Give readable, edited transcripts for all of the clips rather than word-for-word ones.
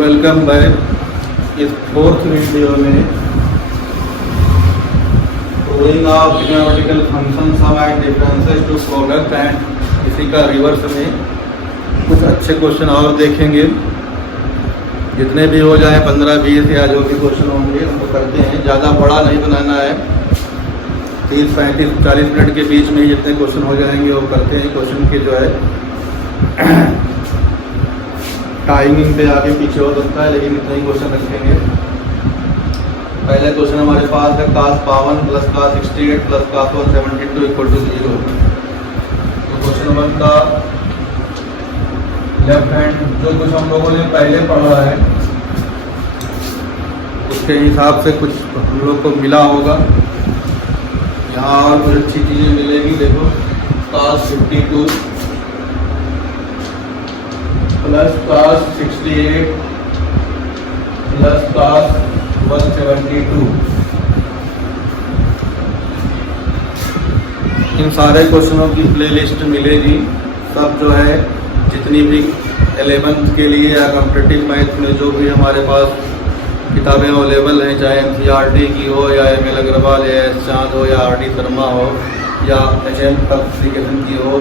Welcome back. इस fourth video में proving of trigonometrical function sum and differences to product and इसी का reverse में कुछ अच्छे क्वेश्चन और देखेंगे। जितने भी हो जाए 15-20 या जो भी क्वेश्चन होंगे उनको करते हैं। ज़्यादा बड़ा नहीं बनाना है, 30-35-40 मिनट के बीच में जितने क्वेश्चन हो जाएंगे वो करते हैं। क्वेश्चन के जो है टाइमिंग पे आगे पीछे हो सकता है, लेकिन इतना ही क्वेश्चन रखेंगे। पहले क्वेश्चन हमारे पास है cos 52 plus cos 68 plus cos 172 equal to 0। तो क्वेश्चन नंबर का लेफ्ट हैंड जो कुछ हम लोगों ने पहले पढ़ा है उसके हिसाब से कुछ हम लोग को मिला होगा। यहाँ और कुछ अच्छी चीज़ें मिलेगी। देखो cos 52 plus cos 68 plus cos 172, इन सारे क्वेश्चनों की प्लेलिस्ट मिलेगी। सब जो है जितनी भी 11th के लिए या कॉम्पिटिटिव मैथ में जो भी हमारे पास किताबें अवेलेबल हैं, चाहे NCERT की हो या ML अग्रवाल या S चांद हो या RD शर्मा हो या HM पब्लिकेशन की हो,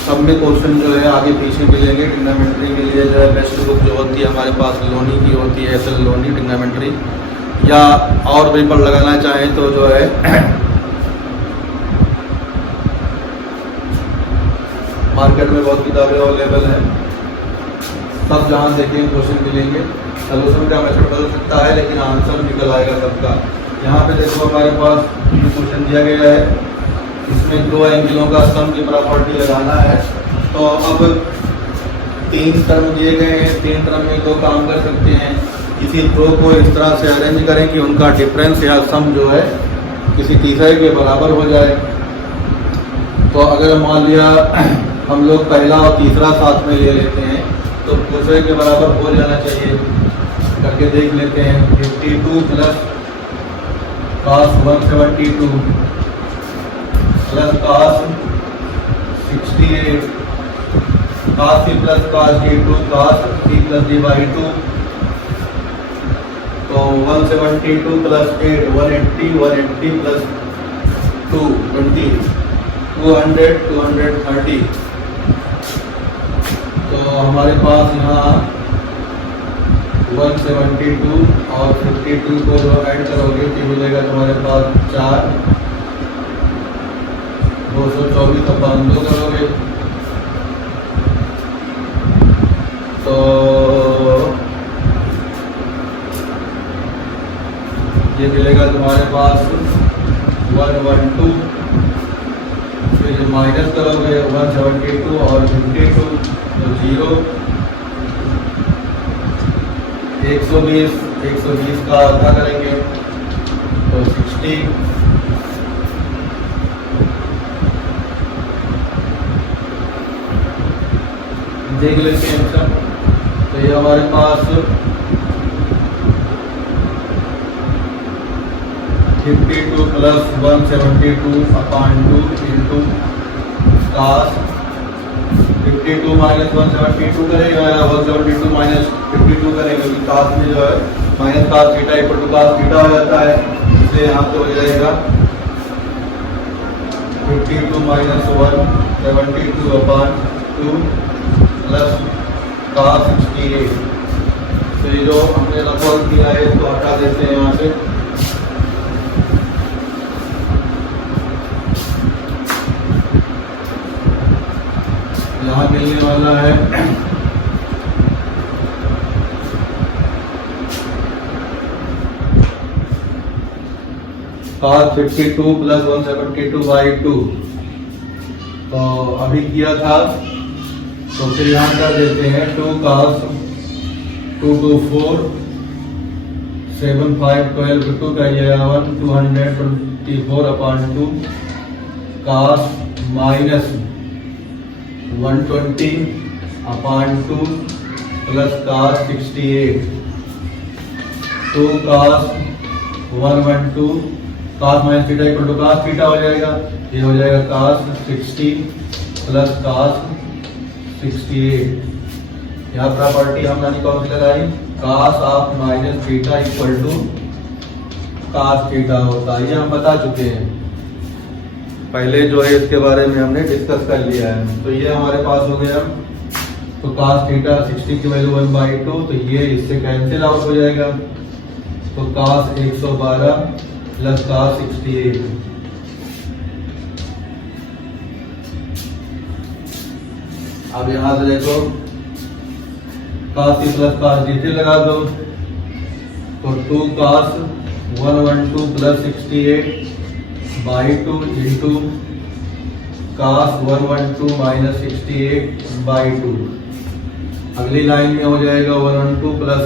सब में क्वेश्चन जो है आगे पीछे मिलेंगे। ट्रिग्नोमेट्री के लिए जो है बेस्ट बुक जो होती है हमारे पास लोनी की होती है, SL लोनी ट्रिग्नोमेट्री, या और पेपर लगाना चाहें तो जो है मार्केट में बहुत किताबें अवेलेबल हैं। सब जहाँ देखेंगे क्वेश्चन मिलेंगे। सोल्यूशन का मेथड बदल सकता है लेकिन आंसर निकल आएगा सबका। यहाँ पे देखो हमारे पास क्वेश्चन दिया गया है, इसमें दो एंगलों का सम की प्रॉपर्टी लगाना है। तो अब 3 टर्म दिए गए हैं, 3 टर्म में 2 काम कर सकते हैं। किसी दो को इस तरह से अरेंज करें कि उनका डिफरेंस या सम जो है किसी तीसरे के बराबर हो जाए। तो अगर मान लिया हम लोग पहला और तीसरा साथ में ले लेते हैं तो दूसरे के बराबर हो जाना चाहिए। करके देख लेते हैं। 52 plus cos 172 plus cos 68 cos c plus cos d2 cos c plus d/2। तो 172 प्लस 8 180 180 प्लस 220 200 230। तो हमारे पास यहाँ 172 और 52 को जो ऐड करोगे तो मिलेगा तुम्हारे पास 4 224 अपन 2 करोगे तो ये मिलेगा तुम्हारे पास 112। फिर माइनस करोगे 172 और 52 तो 0। 120 का आधा करेंगे तो 60। देख लेते हैं आंसर। तो ये हमारे पास 52 plus 172 upon 2 into cos 52 minus 172 करेगा या 172 माइनस 52 करेंगे, क्योंकि cos में जो है minus cos theta equal to cos theta हो जाता है। इसलिए यहाँ पे हो जाएगा 52 माइनस 172 अपॉन 2 प्लस cos 68। तो ये जो हमने लफज किया है इसको हटा देते हैं यहाँ से। यहाँ मिलने वाला है cos 52 प्लस 172/2। तो अभी किया था तो फिर यहाँ कर देते हैं 2 cos 2 2 4 7 5 12 2 का ये 224 upon 2 cos minus 120 upon 2 plus cos 68 2 cos 112 cos minus theta equal to cos theta हो जाएगा। ये हो जाएगा cos 60 प्लस cos 68। यहाँ प्रॉपर्टी हमने कौन सी लगाई, cos of minus theta equal to cos theta होता है। ये हम बता चुके हैं पहले, जो है इसके बारे में हमने डिस्कस कर लिया है। तो ये हमारे पास हो गया। तो cos थीटा 60 की वैल्यू 1/2, तो ये इससे कैंसिल आउट हो जाएगा। तो cos 112 प्लस cos 68। अब यहां से देखो cos प्लस cos dt लगा दो, तो 2 cos 112 plus 68/2 into cos 112 minus 68/2। अगली लाइन में हो जाएगा 112 प्लस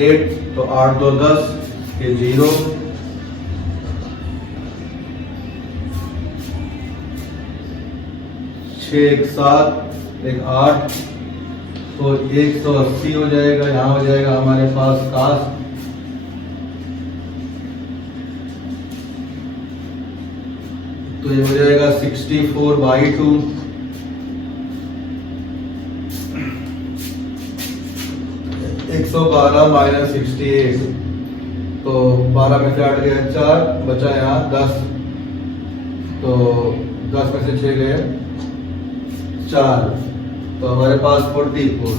8, तो 8 2 10 के 0, छः 1 7 1 8, तो 180 हो जाएगा। यहाँ हो जाएगा हमारे पास cos, तो ये हो जाएगा 64/2, 112 माइनस 68, तो 12 में से 8 गया 4, बचा यहाँ 10, तो 10 में से 6 गए 4, तो हमारे पास 44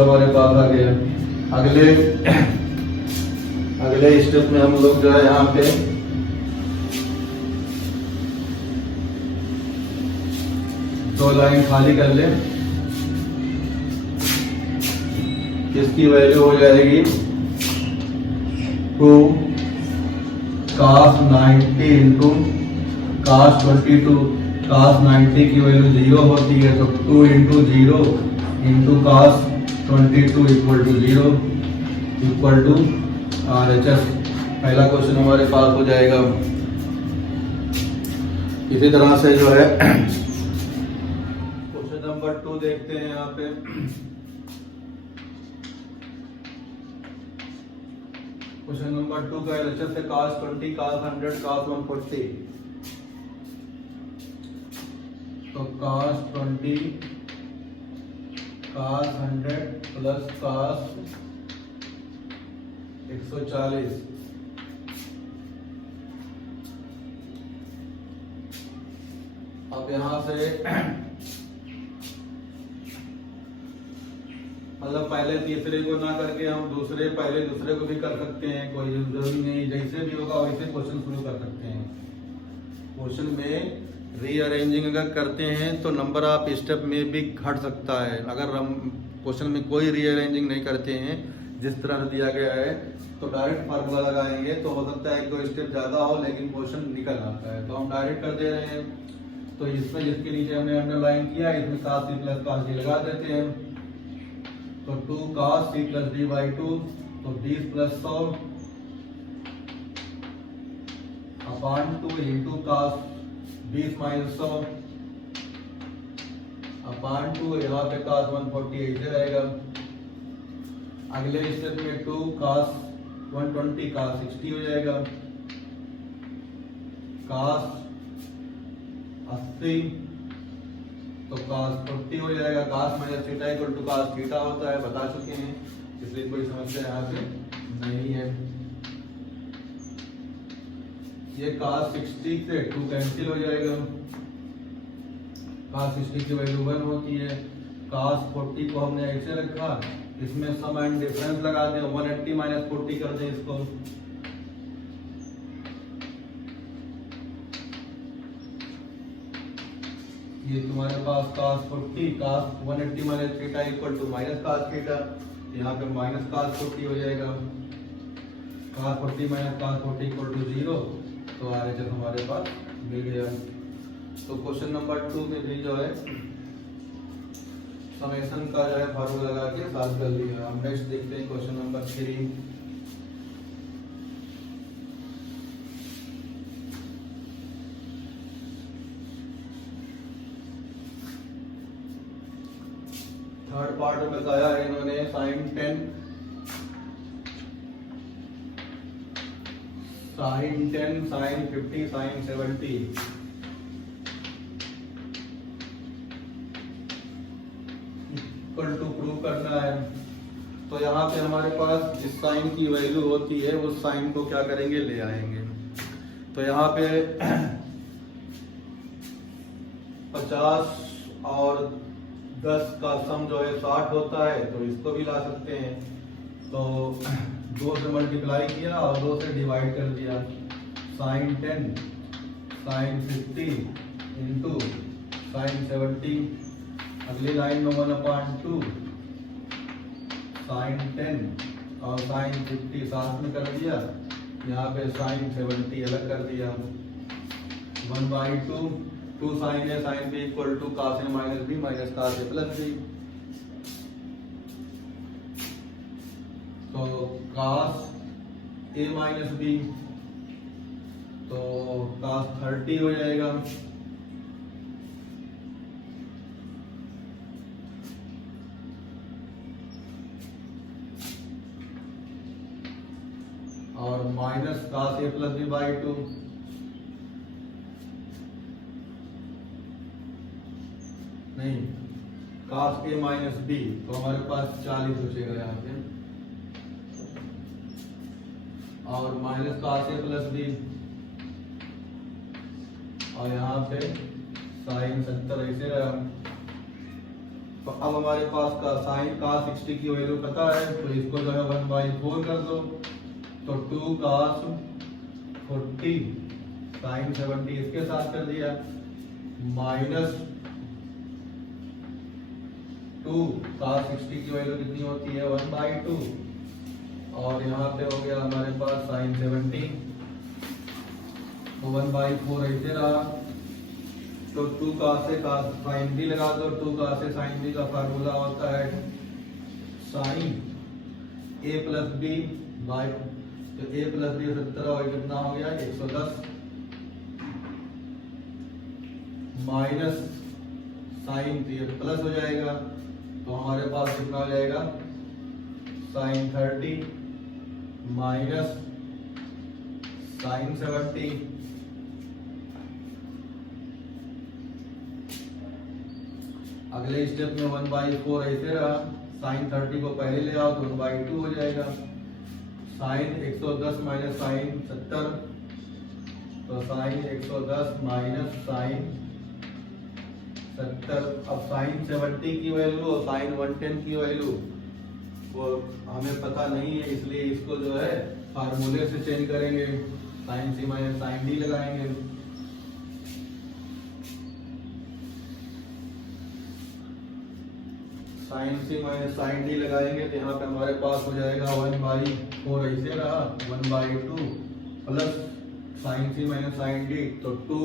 हमारे पास आ गया। अगले स्टेप में हम लोग जो है यहाँ पे दो लाइन खाली कर ले, इसकी वैल्यू हो जाएगी 2 cos 90 इंटू cos 22। cos 90 की वैल्यू 0 होती है, तो 2 into 0 into cos 22 equal to 0 equal to RHS। पहला क्वेश्चन हमारे पास हो जाएगा। इसी तरह से जो है क्वेश्चन नंबर 2 देखते हैं यहाँ पे। क्वेश्चन नंबर 2 का RHS है cos 20 cos 100 cos 140। तो cos 20 cos 100 प्लस cos 140। अब यहां से मतलब पहले तीसरे को ना करके हम पहले दूसरे को भी कर सकते हैं, कोई जरूरी नहीं, जैसे भी होगा वैसे क्वेश्चन शुरू कर सकते हैं। क्वेश्चन में रीअरेंजिंग अगर करते हैं तो नंबर ऑफ स्टेप में भी घट सकता है। अगर हम क्वेश्चन में कोई रीअरेंजिंग नहीं करते हैं जिस तरह से दिया गया है, तो डायरेक्ट फार्मूला लगाएंगे तो हो सकता है 1-2 स्टेप ज्यादा हो लेकिन क्वेश्चन निकल आता है। तो हम डायरेक्ट कर दे रहे हैं। तो इसमें जिसके नीचे हमने अंडरलाइन किया, इसमें cos c plus cos d लगा देते हैं। तो 2 cos c प्लस d/2, तो 20 plus 100 upon 2 into cos 20 minus 100 upon 2, यहाँ पे cos 140 ऐसे रहेगा। अगले स्टेप में 2 cos 120 cos 60 हो जाएगा, cos 80 तो cos 40 हो जाएगा। cos minus theta equal to cos theta होता है, बता चुके हैं, इसलिए कोई समस्या यहाँ पे नहीं है। ये cos 60 से 2 कैंसिल हो जाएगा, cos 60 की वैल्यू 1 होती है। cos 40 को हमने ऐसे रखा, इसमें सम एंड डिफरेंस लगा दें, 180 माइनस 40 कर दें इसको। ये तुम्हारे पास cos 40 cos 180 minus theta equal to minus cos theta, यहाँ पे माइनस cos 40 हो जाएगा। cos 40 minus cos 40 equal to 0, तो RHS हमारे पास मिल गया। तो क्वेश्चन नंबर 2 में भी जो है समेशन का जो है फार्मूला लगा के सॉल्व कर लिया। हम नेक्स्ट देखते हैं क्वेश्चन नंबर 3। थर्ड पार्ट में बताया है इन्होंने sin 10 sin 50 sin 70 equal to prove करना है। तो यहाँ पे हमारे पास जिस साइन की वैल्यू होती है उस साइन को क्या करेंगे, ले आएंगे। तो यहाँ पे 50 और 10 का सम जो है 60 होता है, तो इसको भी ला सकते हैं। तो 2 से मल्टीप्लाई किया और 2 से डिवाइड कर दिया। Sine 10 sine 50 into sine 70। अगली लाइन में 1/2 साइन 10 और साइन 50 साथ में कर दिया। यहाँ पे साइन 70 अलग कर दिया। 1/2 2 sine A sine B equal to cos A minus B minus cos A plus B. तो cos ए माइनस बी तो cos 30 हो जाएगा। और minus cos A plus B by 2। नहीं, cos ए माइनस बी तो हमारे पास 40 बचेगा यहाँ पे। और minus cos A plus B और यहाँ पे साइन 70 ऐसे रहा। तो अब हमारे पास का साइन cos 60 की वैल्यू पता है, तो इसको जो है 1/4 कर दो। तो 2 cos 40 साइन 70 इसके साथ कर दिया, माइनस 2 cos 60 की वैल्यू कितनी होती है 1/2। और यहाँ पे हो गया हमारे पास साइन 70, तो 1/4 ऐसे रहा। तो 2 cos से साइन बी लगा दो। 2 cos से साइन बी का फार्मूला होता है sine A plus B by, तो ए प्लस बी 70 और कितना हो गया 110 माइनस साइन प्लस हो जाएगा। तो हमारे पास कितना हो जाएगा साइन 30 माइनस साइन 70। अगले स्टेप में 1/4 ऐसे रहा। साइन 30 को पहले ले आओ तो 1/2 हो जाएगा। साइन 110 माइनस साइन 70, तो साइन 110 माइनस साइन 70। अब साइन 70 की वैल्यू और साइन 110 की वैल्यू वो हमें पता नहीं है, इसलिए इसको जो है फार्मूले से चेंज करेंगे। साइन सी माइनस साइन डी लगाएंगे। साइन सी माइनस साइन डी लगाएंगे तो यहाँ पे हमारे पास हो जाएगा 1/4 ऐसे रहा, 1/2 प्लस साइन सी माइनस साइन डी, तो 2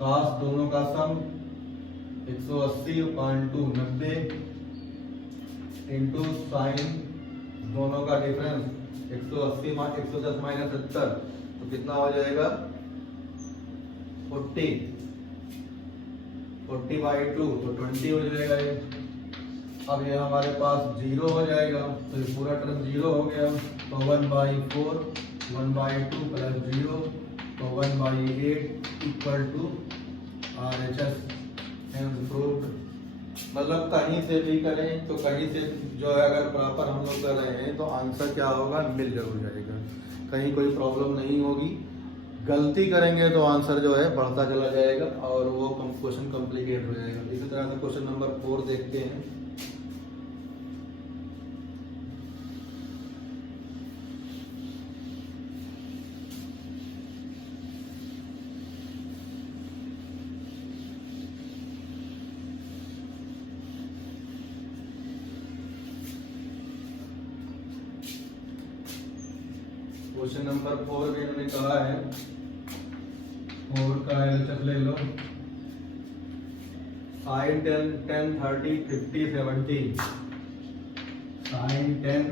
cos दोनों का सम 180/2 90 इंटू साइन दोनों का डिफरेंस 180 110 माइनस 70, तो कितना हो जाएगा 40/2, तो 20 हो जाएगा ये। अब ये हमारे पास 0 हो जाएगा, तो ये पूरा टर्म 0 हो गया। तो 1/4 1/2 प्लस 0, तो 1/8 इक्वल टू RHS। प्रूव्ड। मतलब कहीं से भी करें तो कहीं से जो है अगर प्रॉपर हम लोग कर रहे हैं तो आंसर क्या होगा, मिल जरूर जाएगा, कहीं कोई प्रॉब्लम नहीं होगी। गलती करेंगे तो आंसर जो है बढ़ता चला जाएगा और वो क्वेश्चन कॉम्प्लिकेट हो जाएगा। इसी तरह से क्वेश्चन नंबर 4 देखते हैं। क्वेश्चन नंबर 4 में इन्होंने कहा है, 4 का एलएचएस ले लो। साइन 10 10 30 50 70, साइन 10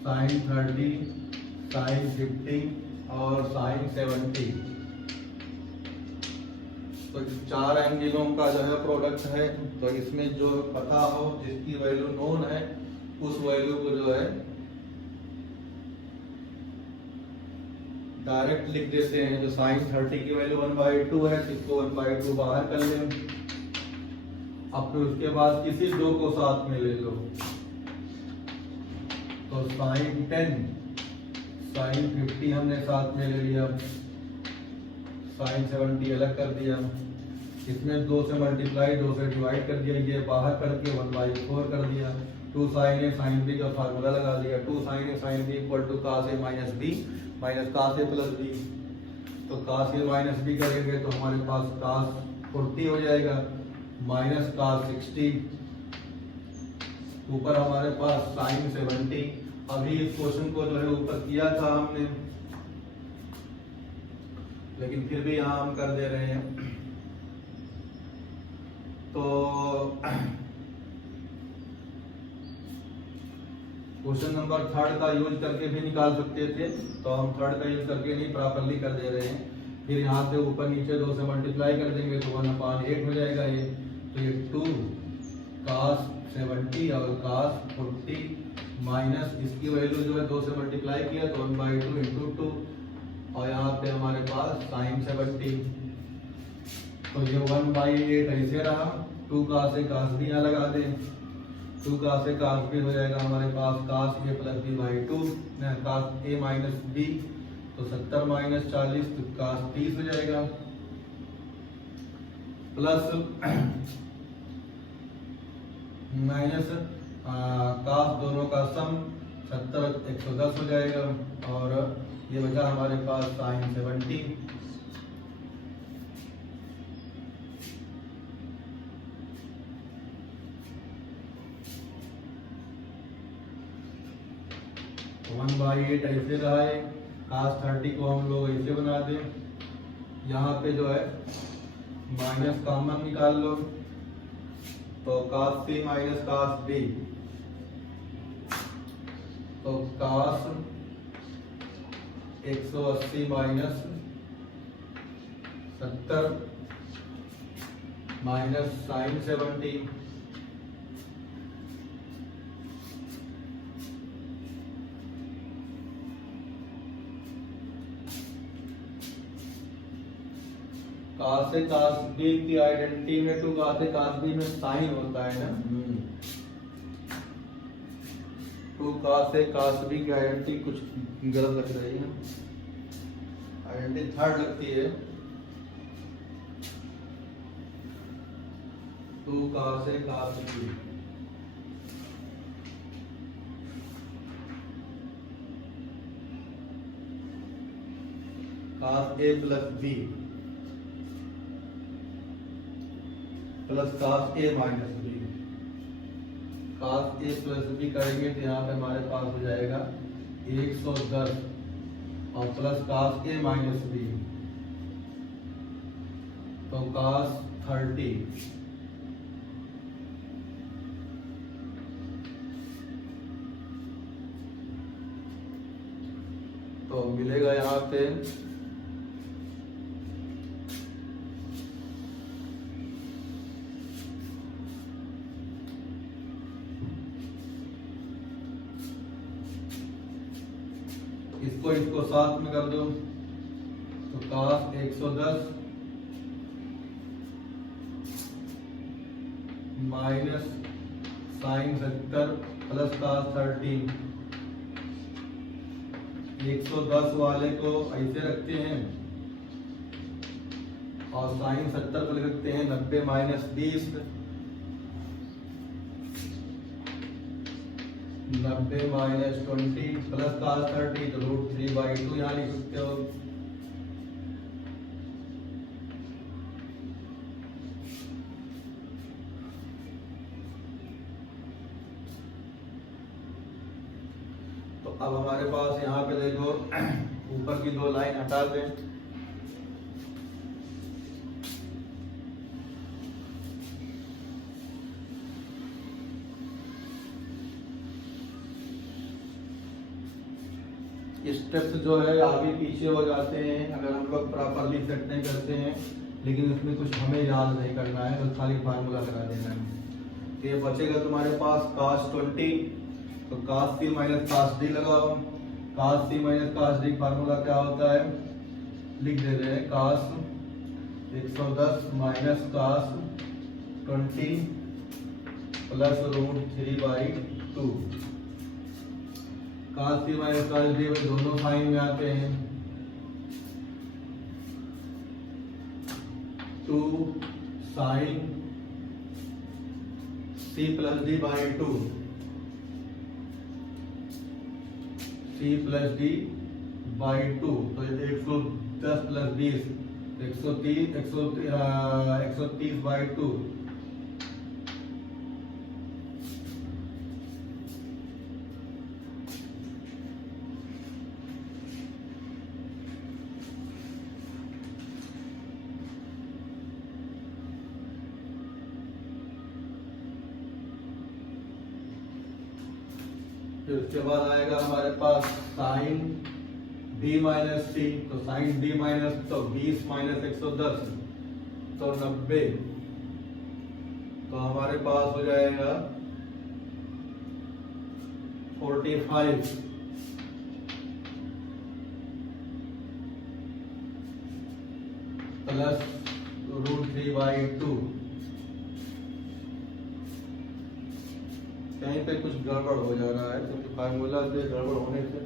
साइन 30 साइन 50 और साइन 70। तो 4 एंगलों का जो है प्रोडक्ट है, तो इसमें जो पता हो जिसकी वैल्यू नोन है उस वैल्यू को जो है डायरेक्ट लिख देते हैं। जो साइन 30 की वैल्यू 1/2 है, तो इसको 1/2 बाहर कर लें। अब फिर उसके बाद किसी दो को साथ में ले लो, तो साइन 10 साइन 50 हमने साथ में ले लिया, साइन 70 अलग कर दिया, इसमें 2 से मल्टीप्लाई 2 से डिवाइड कर दिया, ये बाहर करके 1/4 कर दिया। 2 साइन ए साइन बी का फार्मूला लगा दिया, 2 sine A sine B equal to cos A minus B minus cos A plus B. तो कास ए माइनस बी करेंगे तो हमारे पास कास 40 हो जाएगा माइनस कास 60, ऊपर हमारे पास साइन 70। अभी इस क्वेश्चन को जो है ऊपर किया था हमने, लेकिन फिर भी यहाँ हम कर दे रहे हैं। तो क्वेश्चन नंबर 3 का यूज करके भी निकाल सकते थे, तो हम 3 का यूज करके नहीं प्रॉपरली कर दे रहे हैं। फिर यहाँ से ऊपर नीचे 2 से मल्टीप्लाई कर देंगे तो 1/8 हो जाएगा ये। तो ये 2 कास 70 और कास 40 माइनस इसकी वैल्यू जो है 2 से मल्टीप्लाई किया तो 1/2 इंटू 2, और यहाँ पे हमारे पास साइन 70। तो ये 1/8 ऐसे रहा। 2 कास से कास भी यहाँ लगा दें, 2 कास से कास भी हो जाएगा हमारे पास cos A plus B by 2, cos A minus B, तो 70 माइनस 40 तो कास 30 हो जाएगा, प्लस माइनस कास दोनों का सम 70 110 हो जाएगा, और ये बचा हमारे पास साइन 70। तो 1/8 ऐसे रहा है। कास 30 को हम लोग ऐसे बना दें, यहाँ पे जो है माइनस कॉमन निकाल लो, तो कास सी माइनस कास बी, तो कास 180 माइनस 70 माइनस साइन 70, कास से कास बी की आइडेंटिटी में 2 कास से कास बी में साइन होता है ना, 2 कास से कास बी की आइडेंटिटी कुछ गलत लग रही है, आइडेंटिटी 3rd लगती है। 2 कास से cos B, cos A plus B plus cos A minus B, cos A plus B करेंगे तो यहाँ पे हमारे पास हो जाएगा 110 और plus cos A minus B, तो कास 30, तो मिलेगा यहाँ पे इसको साथ में कर दो, तो कास 110 माइनस साइन 70 प्लस कास 30। 110 वाले को ऐसे रखते हैं और साइन 70 को लिखते हैं 90 माइनस 20, 90 माइनस 20 प्लस कास 30, तो √3/2 यहाँ लिख सकते हो। तो अब हमारे पास यहाँ पे देखो ऊपर की 2 लाइन हटा दें, स्टेप्स जो है आगे पीछे हो जाते हैं अगर हम लोग प्रॉपरली सेट नहीं करते हैं, लेकिन इसमें कुछ हमें याद नहीं करना है, बस खाली फार्मूला लगा देना है। तो ये बचेगा तुम्हारे पास cos 20, तो cos c minus cos d लगाओ। cos c minus cos d formula क्या होता है, लिख देते हैं cos 110 minus cos 20 plus √3/2। cos थी माइनस cos डी दोनों साइन में आते हैं। 2 sin c plus D by 2, c plus D by 2, तो 110 प्लस 20 130/2। फिर उसके बाद आएगा हमारे पास साइन डी माइनस सी, तो साइन डी माइनस तो 20 माइनस 110 तो 90, तो हमारे पास हो जाएगा 45 प्लस √3/2। कहीं पे कुछ गड़बड़ हो जा रहा है, क्योंकि फार्मूला से गड़बड़ होने से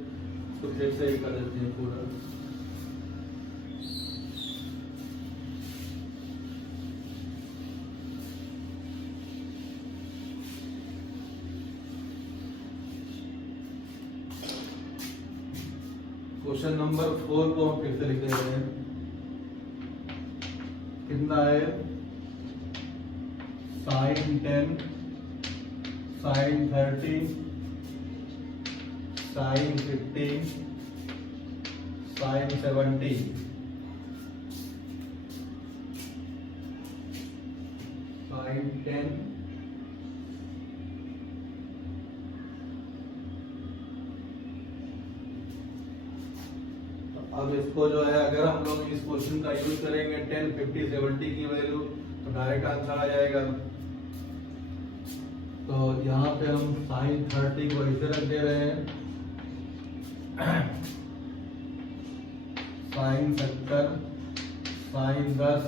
तो फिर से ही कर देते हैं पूरा। क्वेश्चन नंबर 4 को हम फिर से लिख रहे हैं। कितना है? Sine 10 sine 30 sine 15 sine 70। Sine 10 अब इसको जो है, अगर हम लोग इस क्वेश्चन का यूज करेंगे 10, 50, 70 की वैल्यू, तो डायरेक्ट आंसर आ जाएगा। तो यहाँ पे हम साइन 30 को इसे रख दे रहे हैं, साइन 70 साइन 10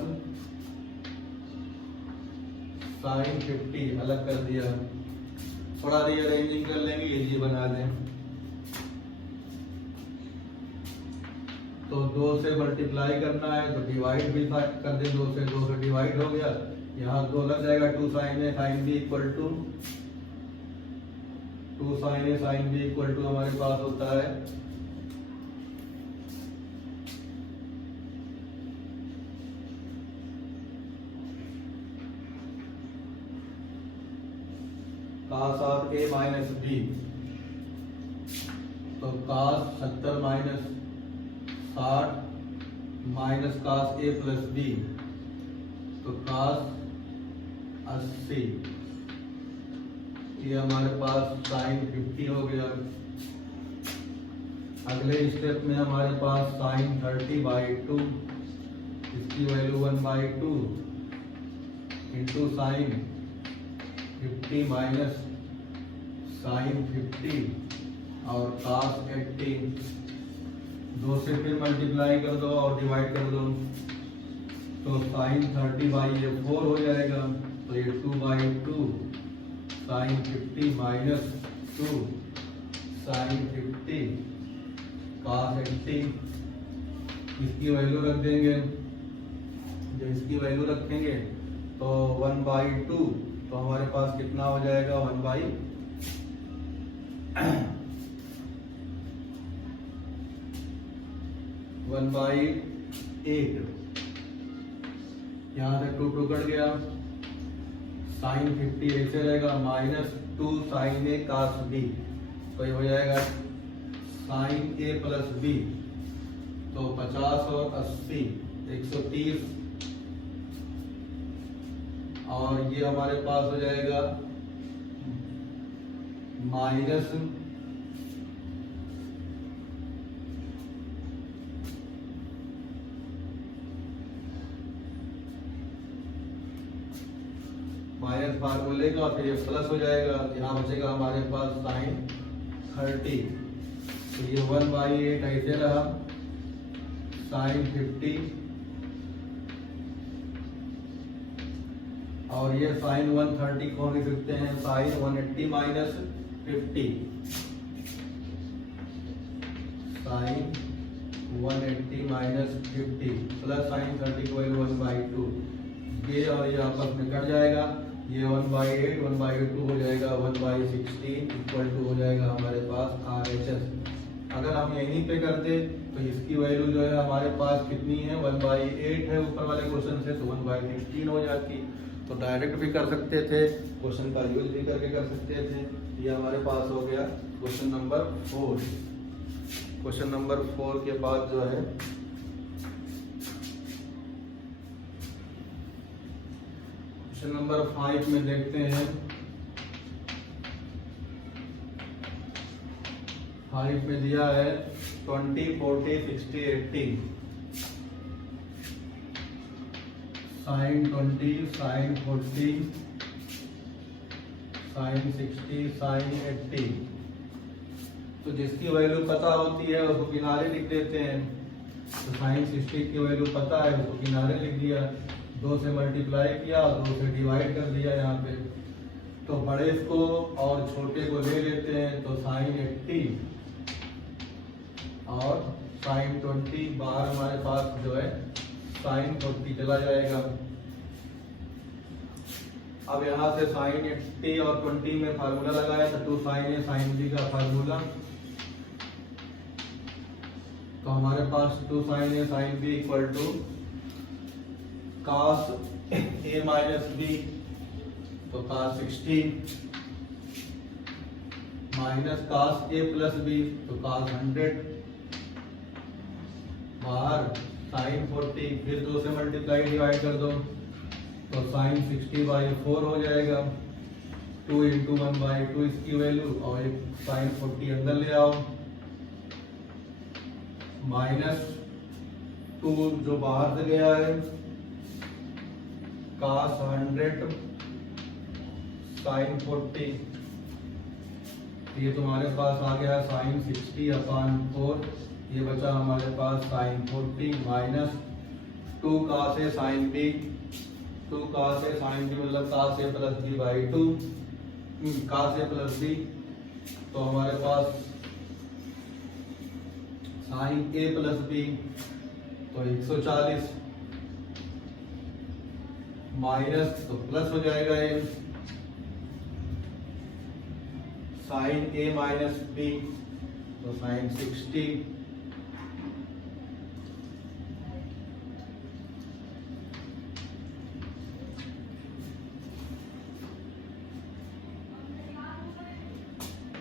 साइन 50 अलग कर दिया। थोड़ा रीअरेंजिंग कर लेंगे, इजी बना दें। तो 2 से मल्टीप्लाई करना है तो डिवाइड भी कर दें, 2 से डिवाइड हो गया, यहाँ 2 लग जाएगा। 2 sine A sine B equal to 2 sine A sine B equal to हमारे पास होता है cos of A minus B. तो cos 70 minus 60 minus cos A plus B, तो cos 80। ये हमारे पास साइन 50 हो गया। अगले स्टेप में हमारे पास साइन 30/2, इसकी value 1/2 into sine 50 minus sine 50 और cos 80। 2 से फिर मल्टीप्लाई कर दो और डिवाइड कर दो, तो साइन 30/4 हो जाएगा, तो ये 2/2 साइन 50 माइनस 2 साइन 50 cos 80। इसकी वैल्यू रख देंगे, जब इसकी वैल्यू रखेंगे तो 1/2, तो हमारे पास कितना हो जाएगा 1/8। यहाँ से 2 कट गया, साइन 50 ऐसे रहेगा, माइनस 2 साइन ए cos बी, तो ये हो जाएगा साइन ए प्लस बी, तो 50 और 80 130, और ये हमारे पास हो जाएगा माइनस फार्मूले का, फिर ये प्लस हो जाएगा, यहाँ बचेगा हमारे पास साइन 30, तो ये 1/8 ऐसे रहा, साइन 50 और ये साइन 130 को हम लिख सकते हैं sine 180 minus 50, sine 180 minus 50 plus sine 30 को 1/2। ये और ये आपस में कट जाएगा, ये 1/8 1/2 हो जाएगा, 1/16 इक्वल टू हो जाएगा हमारे पास RHS। अगर हम यहीं पे करते तो इसकी वैल्यू जो है हमारे पास कितनी है, 1/8 है ऊपर वाले क्वेश्चन से, तो 1/16 हो जाती। तो डायरेक्ट भी कर सकते थे, क्वेश्चन का यूज भी करके कर सकते थे। ये हमारे पास हो गया क्वेश्चन नंबर 4। क्वेश्चन नंबर 4 के बाद जो है क्वेश्चन नंबर 5 में देखते हैं। 5 में दिया है 20 40 60 80, साइन 20 साइन 40 साइन 60 साइन 80। तो जिसकी वैल्यू पता होती है उसको किनारे लिख देते हैं। तो साइन 60 की वैल्यू पता है, उसको किनारे लिख दिया, 2 से मल्टीप्लाई किया, 2 से डिवाइड कर दिया यहाँ पे। तो बड़े को और छोटे को ले लेते हैं, तो साइन 80 और साइन 20, बाहर हमारे पास जो है साइन 40 चला जाएगा। अब यहाँ से साइन 80 और 20 में फार्मूला लगाया, तो 2 साइन ए साइन बी का फार्मूला। तो हमारे पास 2 sine A sine B equal to cos a minus B, तो cos 60 minus cos a plus B, तो cos 100, बाहर साइन 40, फिर 2 से मल्टीप्लाई डिवाइड कर दो, तो साइन 60/4 हो जाएगा। 2 × 1/2 इसकी वैल्यू, और एक साइन 40 अंदर ले आओ, माइनस 2 जो बाहर से गया है, cos 100 साइन 40, ये तुम्हारे पास आ गया साइन 60/4। ये बचा हमारे पास sine 40 minus 2 cos a sine b, 2 cos a sine b मतलब cos a plus b/2, cos a plus b। तो हमारे पास साइन a प्लस b, तो 140 माइनस, तो प्लस हो जाएगा ये साइन a माइनस b, तो साइन 60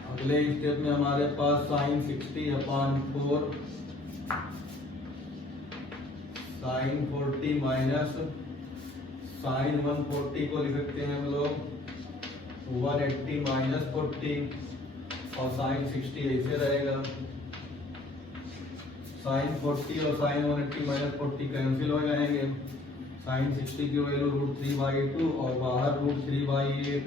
अगले स्टेप में हमारे पास साइन 60/4 साइन 40 माइनस साइन 140 को लिख सकते हैं हम लोग 180 माइनस 40, और साइन 60 ऐसे रहेगा। साइन 40 और साइन 180 माइनस 40 कैंसिल हो जाएंगे। साइन 60 की वैल्यू √3/2 और बाहर √3/8,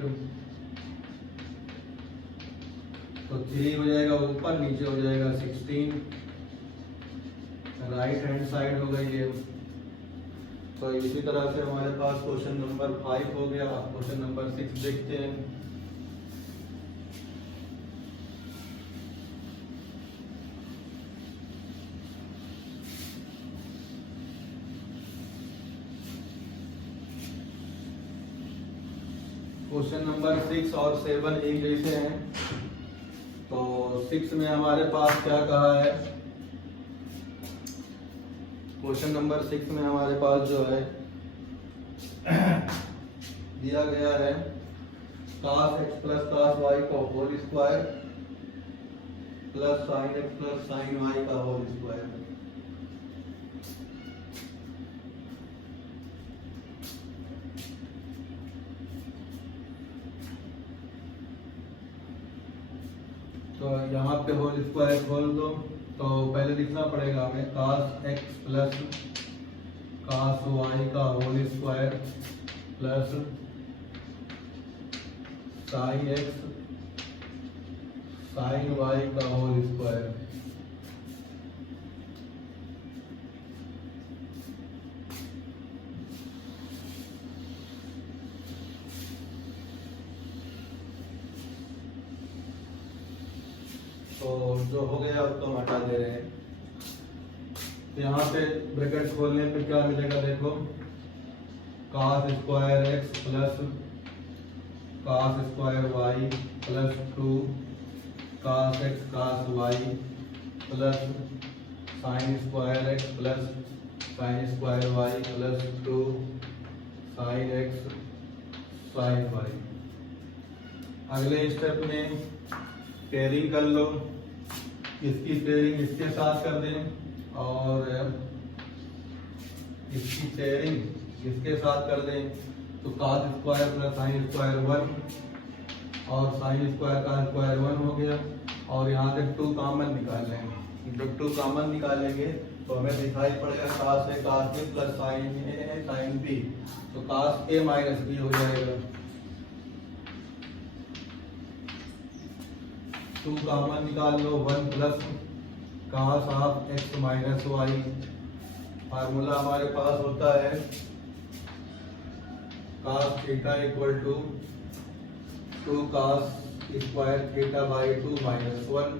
तो 3 हो जाएगा ऊपर, नीचे हो जाएगा 16, राइट हैंड साइड हो गई है। तो इसी तरह से हमारे पास क्वेश्चन नंबर 5 हो गया। अब क्वेश्चन नंबर 6 देखते हैं। क्वेश्चन नंबर 6 और 7 एक जैसे हैं। तो 6 में हमारे पास क्या कहा है, क्वेश्चन नंबर 6 में हमारे पास जो है दिया गया है cos x plus cos y का whole square plus sin x plus sin y का होल स्क्वायर। तो यहाँ पे होल स्क्वायर खोल दो, तो पहले लिखना पड़ेगा हमें cos x plus cos y का whole square plus sin x sin y का होल स्क्वायर। तो जो हो गया अब तो हम हटा दे रहे हैं। तो यहाँ पे ब्रैकेट खोलने पे क्या मिलेगा देखो, cos square X plus cos square Y plus 2 cos X cos Y plus sine square X plus sine square Y plus 2 साइन एक्स साइन वाई। अगले स्टेप में पेयरिंग कर लो, इसकी पेयरिंग इसके साथ कर दें और इसकी पेयरिंग इसके साथ कर दें, तो cos square plus sine square 1 और साइन स्क्वायर का स्क्वायर 1 हो गया। और यहाँ से 2 कॉमन निकाल लेंगे, जब 2 कॉमन निकालेंगे तो हमें दिखाई पड़ेगा cos A cos B plus sine A sine B, तो cos A माइनस B हो जाएगा। 2 कॉमन निकाल लो, 1 plus cos of x minus Y. Formula हमारे पास होता है cos theta equal to 2 cos square theta by 2 minus 1।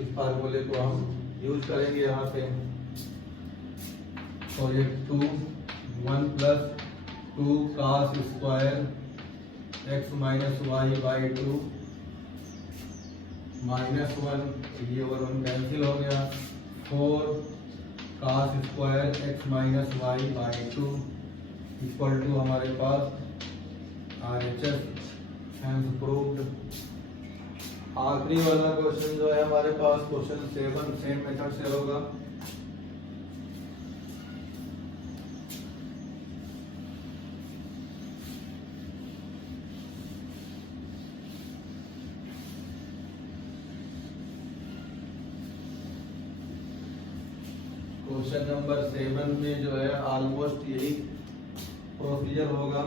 इस फार्मूले को हम यूज करेंगे यहाँ पे। तो ये 2 1 plus 2 cos square x minus Y by 2 minus 1, ये और 1 कैंसिल हो गया। 4 cos square x minus Y by 2 equal to हमारे पास RHS हैंस प्रूव्ड। आखिरी वाला क्वेश्चन जो है हमारे पास क्वेश्चन 7 सेम मेथड से होगा। क्वेश्चन नंबर 7 में जो है ऑलमोस्ट यही प्रोसीजर होगा।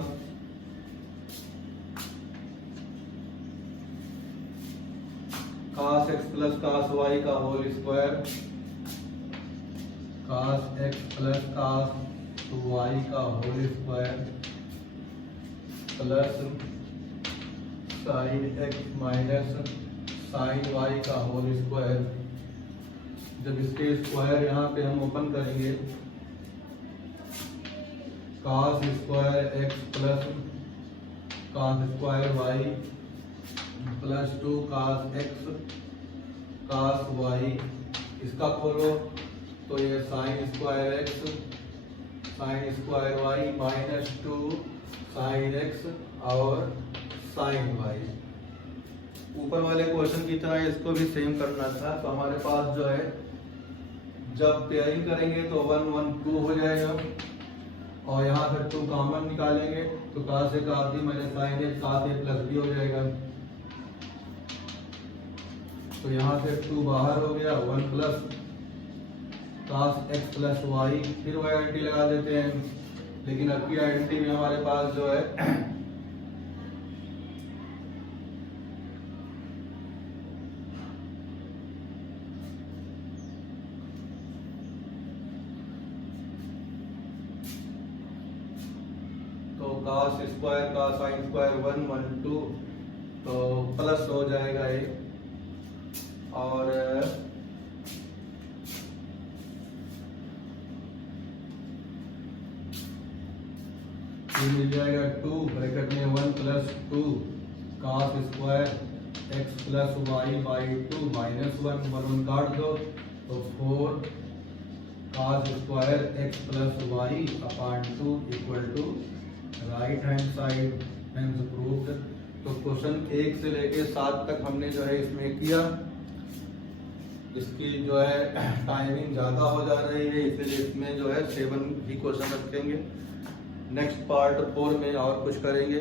cos x plus cos y का whole square, cos x plus cos y का whole square plus sin x minus sin y का होल स्क्वायर। जब इसके स्क्वायर यहाँ पे हम ओपन करेंगे, cos square x plus cos square y plus 2 cos x cos y, इसका खोलो तो ये sine square x sine square y minus 2 sine x और साइन y। ऊपर वाले क्वेश्चन की तरह इसको भी सेम करना था। तो हमारे पास जो है जब पेयरिंग करेंगे तो 1 1 2 हो जाएगा और यहाँ से 2 कॉमन निकालेंगे तो cos A cos B minus sine A cos A plus B हो जाएगा। तो यहाँ से 2 बाहर हो गया, 1 plus cos x plus y, फिर वही आइडेंटिटी लगा देते हैं। लेकिन अब की आइडेंटिटी में हमारे पास जो है तो cos स्क्वायर का साइन स्क्वायर 1 1 2 तो प्लस हो जाएगा ये, और ये मिल जाएगा 2 ब्रैकेट में 1 plus 2 cos square x plus Y by 2 minus 1 1 काट दो तो 4 cos square x plus Y upon 2 equal to right hand side hence proved. तो क्वेश्चन 1 से लेके 7 तक हमने जो है इसमें किया। इसकी जो है टाइमिंग ज़्यादा हो जा रही है, इसलिए इसमें जो है 7 भी क्वेश्चन रखेंगे। नेक्स्ट पार्ट 4 में और कुछ करेंगे।